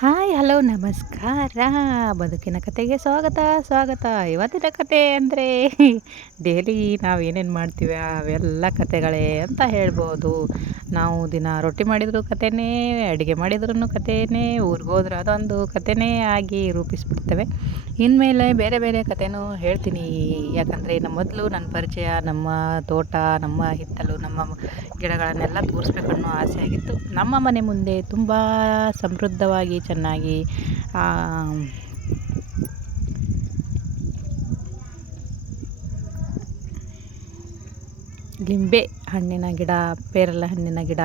Hi, hello, ನಮಸ್ಕಾರ. ಬದುಕಿನ ಕತೆಗೆ ಸ್ವಾಗತ ಸ್ವಾಗತ. ಇವತ್ತಿನ ಕತೆ ಅಂದರೆ ಡೈಲಿ ನಾವು ಏನೇನು ಮಾಡ್ತೀವಿ, ಅವೆಲ್ಲ ಕತೆಗಳೇ ಅಂತ ಹೇಳ್ಬೋದು. ನಾವು ದಿನ ರೊಟ್ಟಿ ಮಾಡಿದರೂ ಕತೆನೇ, ಅಡುಗೆ ಮಾಡಿದ್ರೂ ಕತೆನೇ, ಊರಿಗೆ ಹೋದ್ರೆ ಅದೊಂದು ಕತೆನೇ ಆಗಿ ರೂಪಿಸ್ಬಿಡ್ತೇವೆ. ಇನ್ಮೇಲೆ ಬೇರೆ ಬೇರೆ ಕತೆನೂ ಹೇಳ್ತೀನಿ. ಯಾಕಂದರೆ ನಮ್ಮ ಮೊದಲು ನನ್ನ ಪರಿಚಯ, ನಮ್ಮ ತೋಟ, ನಮ್ಮ ಹಿತ್ತಲು, ನಮ್ಮ ಗಿಡಗಳನ್ನೆಲ್ಲ ತೋರಿಸ್ಬೇಕು ಅನ್ನೋ ಆಸೆ ಆಗಿತ್ತು. ನಮ್ಮ ಮನೆ ಮುಂದೆ ತುಂಬ ಸಮೃದ್ಧವಾಗಿ ಚೆನ್ನಾಗಿ ಲಿಂಬೆ ಹಣ್ಣಿನ ಗಿಡ ಪೇರಲ ಹಣ್ಣಿನ ಗಿಡ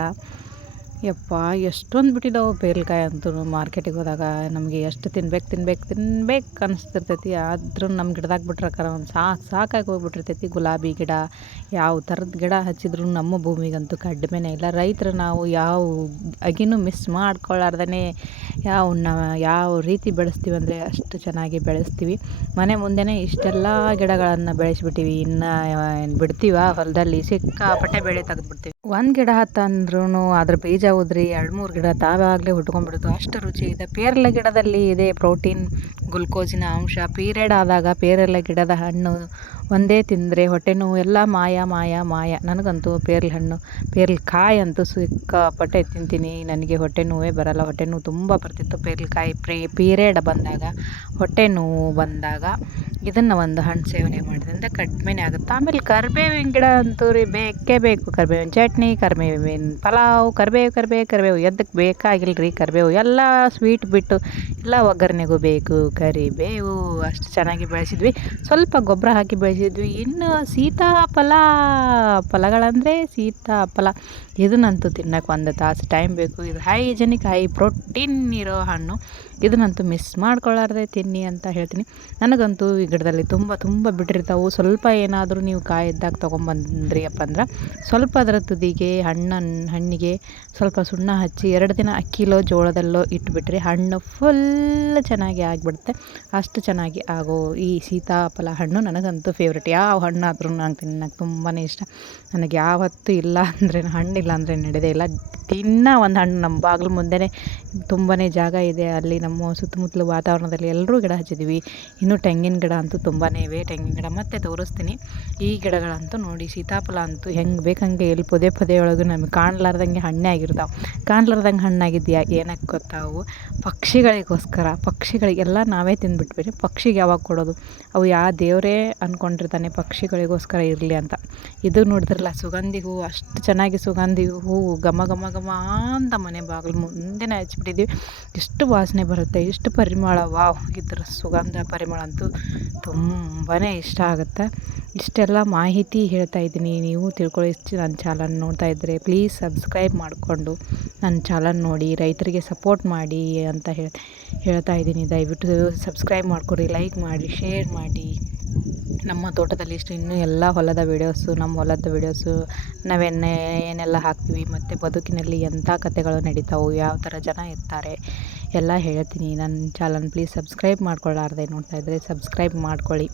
ಯಪ್ಪ, ಎಷ್ಟೊಂದು ಬಿಟ್ಟಿದ್ದಾವೆ ಪೇರ್ಲ್ಕಾಯಿ ಅಂತೂ ಮಾರ್ಕೆಟಿಗೆ ಹೋದಾಗ. ನಮಗೆ ಎಷ್ಟು ತಿನ್ಬೇಕು ತಿನ್ಬೇಕು ತಿನ್ಬೇಕು ಅನಿಸ್ತಿರ್ತೈತಿ. ಆದ್ರೂ ನಮ್ಮ ಗಿಡದಾಗ ಬಿಟ್ರಕ್ಕಾರ ಒಂದು ಸಾಕು ಸಾಕಾಗಿ ಹೋಗ್ಬಿಟ್ಟಿರ್ತೈತಿ. ಗುಲಾಬಿ ಗಿಡ, ಯಾವ ಥರದ ಗಿಡ ಹಚ್ಚಿದ್ರು ನಮ್ಮ ಭೂಮಿಗಂತೂ ಕಡಿಮೆನೇ ಇಲ್ಲ. ರೈತರು ನಾವು ಯಾವ ಅಗಿನೂ ಮಿಸ್ ಮಾಡ್ಕೊಳ್ಳಾರ್ದೇ ಯಾವ ಯಾವ ರೀತಿ ಬೆಳೆಸ್ತೀವಿ ಅಂದರೆ ಅಷ್ಟು ಚೆನ್ನಾಗಿ ಬೆಳೆಸ್ತೀವಿ. ಮನೆ ಮುಂದೆನೇ ಇಷ್ಟೆಲ್ಲ ಗಿಡಗಳನ್ನು ಬೆಳೆಸ್ಬಿಟ್ಟಿವಿ. ಇನ್ನು ಬಿಡ್ತೀವ ಹೊಲದಲ್ಲಿ ಸಿಕ್ಕಾಪಟ್ಟೆ ಬೆಳೆ ತೆಗೆದ್ಬಿಡ್ತೀವಿ. ಒಂದು ಗಿಡ ಹತ್ತಂದ್ರೂ ಅದ್ರ ಬೀಜ ಉದ್ರಿ ಎರಡು ಮೂರು ಗಿಡ ತಾವಾಗಲೇ ಹುಟ್ಕೊಂಡ್ಬಿಡ್ತು. ಅಷ್ಟು ರುಚಿ ಇದೆ. ಪೇರಲೆ ಗಿಡದಲ್ಲಿ ಇದೆ ಪ್ರೋಟೀನ್ ಗ್ಲುಕೋಸಿನ ಅಂಶ. ಪೀರಿಯಡ್ ಆದಾಗ ಪೇರಲೆ ಗಿಡದ ಹಣ್ಣು ಒಂದೇ ತಿಂದರೆ ಹೊಟ್ಟೆ ನೋವು ಎಲ್ಲ ಮಾಯ ಮಾಯ ಮಾಯ. ನನಗಂತೂ ಪೇರಲೆ ಹಣ್ಣು, ಪೇರ್ಲೆ ಕಾಯಿ ಅಂತೂ ಸಿಕ್ಕಾಪಟ್ಟೆ ತಿಂತೀನಿ. ನನಗೆ ಹೊಟ್ಟೆ ನೋವೇ ಬರಲ್ಲ. ಹೊಟ್ಟೆ ನೋವು ತುಂಬ ಬರ್ತಿತ್ತು. ಪೇರ್ಲೆಕಾಯಿ ಪ್ರೇ ಪೀರಿಯಡ್ ಬಂದಾಗ, ಹೊಟ್ಟೆ ನೋವು ಬಂದಾಗ. ಇದನ್ನು ಒಂದು ಹಣ್ಣು ಸೇವನೆ ಮಾಡೋದ್ರಿಂದ ಕಡಿಮೆನೇ ಆಗುತ್ತೆ. ಆಮೇಲೆ ಕರಿಬೇವಿನ ಗಿಡ ಅಂತೂ ರೀ ಬೇಕೇ ಬೇಕು. ಕರಿಬೇವಿನ ಚಟ್ನಿ, ಕರಿಬೇವಿನ ಪಲಾವ್, ಕರಿಬೇವು ಕರಿಬೇವು ಕರಿಬೇವು. ಎದಕ್ಕೆ ಬೇಕಾಗಿಲ್ಲ ರೀ ಕರಿಬೇವು. ಎಲ್ಲ ಸ್ವೀಟ್ ಬಿಟ್ಟು ಎಲ್ಲ ಒಗ್ಗರಣೆಗೂ ಬೇಕು. ಕರಿಬೇವು ಅಷ್ಟು ಚೆನ್ನಾಗಿ ಬೆಳೆಸಿದ್ವಿ. ಸ್ವಲ್ಪ ಗೊಬ್ಬರ ಹಾಕಿ ಬೆಳೆಸಿದ್ವಿ. ಇನ್ನು ಸೀತಾಫಲ, ಫಲಗಳಂದರೆ ಸೀತಾಫಲ. ಇದನ್ನಂತೂ ತಿನ್ನಕ್ಕೆ ಒಂದು ತಾಸು ಟೈಮ್ ಬೇಕು. ಇದು ಹೈಜೆನಿಕ್ ಹೈ ಪ್ರೋಟೀನ್ ಇರೋ ಹಣ್ಣು. ಇದನ್ನಂತೂ ಮಿಸ್ ಮಾಡ್ಕೊಳ್ಳಾರ್ದೆ ತಿನ್ನಿ ಅಂತ ಹೇಳ್ತೀನಿ. ನನಗಂತೂ ಈ ಗಿಡದಲ್ಲಿ ತುಂಬ ತುಂಬ ಬಿಟ್ಟಿರ್ತಾವೆ. ಸ್ವಲ್ಪ ಏನಾದರೂ ನೀವು ಕಾಯಿ ಇದ್ದಾಗ ತೊಗೊಂಬಂದ್ರಿಯಪ್ಪ ಅಂದ್ರೆ ಸ್ವಲ್ಪ ಅದರ ತುದಿಗೆ ಹಣ್ಣನ್ನು ಹಣ್ಣಿಗೆ ಸ್ವಲ್ಪ ಸುಣ್ಣ ಹಚ್ಚಿ ಎರಡು ದಿನ ಅಕ್ಕಿಲೋ ಜೋಳದಲ್ಲೋ ಇಟ್ಬಿಟ್ರಿ ಹಣ್ಣು ಫುಲ್ ಚೆನ್ನಾಗಿ ಆಗಿಬಿಡುತ್ತೆ. ಅಷ್ಟು ಚೆನ್ನಾಗಿ ಆಗೋ ಈ ಸೀತಾಫಲ ಹಣ್ಣು ನನಗಂತೂ ಫೇವ್ರೇಟ್ ಯಾವ ಹಣ್ಣಾದ್ರೂ ನಂಗೆ ತಿನ್ನಕ್ಕೆ ತುಂಬಾ ಇಷ್ಟ. ನನಗೆ ಯಾವತ್ತೂ ಇಲ್ಲ ಅಂದರೆ, ಹಣ್ಣಿಲ್ಲ ಅಂದರೆ ನಡೆದೇ ಇಲ್ಲ. ದಿನ ಒಂದು ಹಣ್ಣು ನಮ್ಮ ಬಾಗಿಲು ಮುಂದೆನೇ ತುಂಬಾ ಜಾಗ ಇದೆ. ಅಲ್ಲಿ ನಮ್ಮ ಸುತ್ತಮುತ್ತಲು ವಾತಾವರಣದಲ್ಲಿ ಎಲ್ಲರೂ ಗಿಡ ಹಚ್ಚಿದ್ದೀವಿ. ಇನ್ನು ತೆಂಗಿನ ಗಿಡ ಅಂತೂ ತುಂಬಾ ಇವೆ. ತೆಂಗಿನ ಗಿಡ ಮತ್ತೆ ತೋರಿಸ್ತೀನಿ. ಈ ಗಿಡಗಳಂತೂ ನೋಡಿ, ಸೀತಾಫಲ ಅಂತೂ ಹೆಂಗೆ ಬೇಕಂಗೆ ಎಲ್ಲಿ ಪೊದೆ ಪೊದೆ ಒಳಗೆ ನಮಗೆ ಕಾಣ್ಲಾರ್ದಂಗೆ ಹಣ್ಣೆ ಆಗಿರ್ತಾವೆ. ಕಾಣ್ಲಾರ್ದಂಗೆ ಹಣ್ಣಾಗಿದ್ಯಾ ಏನಕ್ಕೆ ಗೊತ್ತಾವು? ಪಕ್ಷಿಗಳಿಗೋಸ್ಕರ, ಪಕ್ಷಿಗಳಿಗೆಲ್ಲ ನಾವೇ ತಿಂದುಬಿಟ್ಬಿಟ್ಟು ಪಕ್ಷಿಗೆ ಯಾವಾಗ ಕೊಡೋದು? ಅವು ಯಾವ ದೇವರೇ ಅಂದ್ಕೊಂಡಿರ್ತಾನೆ ಪಕ್ಷಿಗಳಿಗೋಸ್ಕರ ಇರಲಿ ಅಂತ. ಇದು ನೋಡಿದ್ರಲ್ಲ, ಸುಗಂಧಿ ಹೂವು ಅಷ್ಟು ಚೆನ್ನಾಗಿ ಸುಗಂಧಿ ಹೂವು ಘಮ ಘಮ ಘಮ ಅಂತ ಮನೆ ಬಾಗಿಲು ಮುಂದೆನೇ ಹಚ್ಬಿಟ್ಟಿದ್ದೀವಿ. ಎಷ್ಟು ವಾಸನೆ ಬರುತ್ತೆ. ಎಷ್ಟು ಪರಿಮಳ, ವಾವ್, ಇದ್ರ ಸುಗಂಧ ಪರಿಮಳ ಅಂತೂ ತುಂಬಾ ಇಷ್ಟ ಆಗುತ್ತೆ. ಇಷ್ಟೆಲ್ಲ ಮಾಹಿತಿ ಹೇಳ್ತಾ ಇದ್ದೀನಿ. ನೀವು ತಿಳ್ಕೊಳ್ಳಿ ನನ್ನ ಚಾನಲ್ ನೋಡ್ತಾ ಇದ್ದರೆ ಪ್ಲೀಸ್ ಸಬ್ಸ್ಕ್ರೈಬ್ ಮಾಡಿಕೊಂಡು ನನ್ನ ಚಾನಲ್ ನೋಡಿ, ರೈತರಿಗೆ ಸಪೋರ್ಟ್ ಮಾಡಿ ಅಂತ ಹೇಳಿ ಹೇಳ್ತಾ ಇದ್ದೀನಿ. ದಯವಿಟ್ಟು ಸಬ್ಸ್ಕ್ರೈಬ್ ಮಾಡಿಕೊಡಿ ಲೈಕ್ ಮಾಡಿ ಶೇರ್ ಮಾಡಿ. ನಮ್ಮ ತೋಟದಲ್ಲಿ ಇಷ್ಟು ಇನ್ನೂ ಎಲ್ಲ ಹೊಲದ ವೀಡಿಯೋಸು ನಮ್ಮ ಹೊಲದ ವೀಡಿಯೋಸು ನಾವೆನ್ನೆ ಏನೆಲ್ಲ ಹಾಕ್ತೀವಿ, ಮತ್ತು ಬದುಕಿನಲ್ಲಿ ಎಂಥ ಕಥೆಗಳು ನಡೀತಾವೆ, ಯಾವ ಥರ ಜನ ಇರ್ತಾರೆ ಎಲ್ಲ ಹೇಳ್ತೀನಿ. ನನ್ನ ಚಾನಲ್ ಪ್ಲೀಸ್ ಸಬ್ಸ್ಕ್ರೈಬ್ ಮಾಡ್ಕೊಳ್ಳಾರ್ದೆ ನೋಡ್ತಾ ಇದ್ದರೆ ಸಬ್ಸ್ಕ್ರೈಬ್ ಮಾಡ್ಕೊಳ್ಳಿ.